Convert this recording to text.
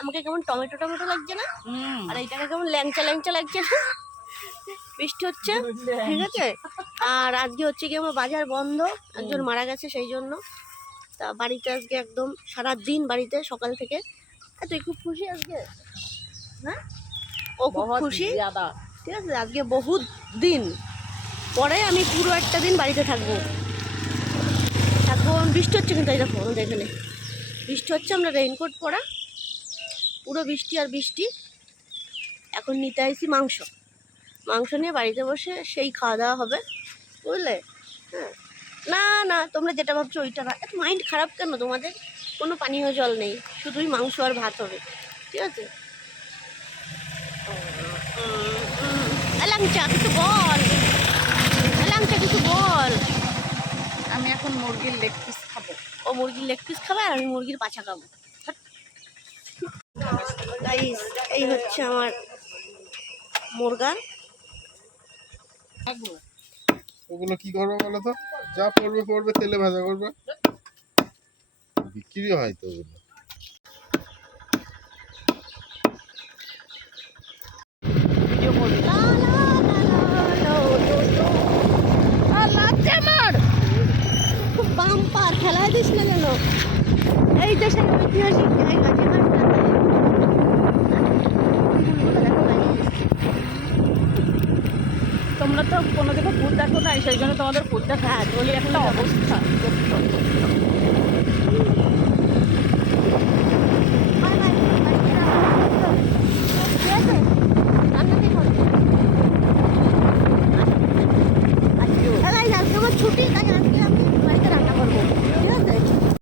আমাকে কেমন tomato tomato লাগছে না? আর এইটাকে কেমন ল্যাংচা ল্যাংচা লাগছে না? বৃষ্টি হচ্ছে, ঠিক আছে। আর আজকে হচ্ছে কি আমার বাজার বন্ধ, একজন মারা গেছে সেই জন্য। তা বাড়িতে আজকে একদম সারা দিন বাড়িতে সকাল থেকে। তুই খুব খুশি আজকে? হ্যাঁ, ও খুব খুশি, ঠিক আছে। আজকে বহুত দিন পরে আমি পুরো একটা দিন বাড়িতে থাকবো। এখন বৃষ্টি হচ্ছে, কিন্তু এই দেখো আমাদের এখানে বৃষ্টি হচ্ছে, আমরা রেইনকোট পরা, পুরো বৃষ্টি আর বৃষ্টি। এখন নিতে আসি মাংস, মাংস নিয়ে বাড়িতে বসে সেই খাওয়া দাওয়া হবে, বুঝলে। হ্যাঁ, না না, তোমরা যেটা ভাবছো ওইটা না। এত মাইন্ড খারাপ কেন তোমাদের? কোনো পানীয় জল নেই, শুধুই মাংস আর ভাত হবে, ঠিক আছে। ল্যাংচা কিছু বল, ল্যাংচা কিছু বল। আমি এখন মুরগির লেগ পিস খাবো। ও মুরগির লেগ পিস খাবে আর আমি মুরগির পাছা খাবো। গাইস, এই হচ্ছে আমার মুরগা। ওগুলো কি করবে বলো তো? যা পড়বে পড়বে, তেলে ভাজা করবে, বিক্রি হয় তো ওগুলো। খুব বাম্পার খেলায় দিস না যেন। এই দেশের ঐতিহাসিক জায়গা যেখানে তোমরা তো কোনোদিনও ফুল দেখো না, সেই জন্য তোমাদের ফুল দেখা একটা অবস্থা।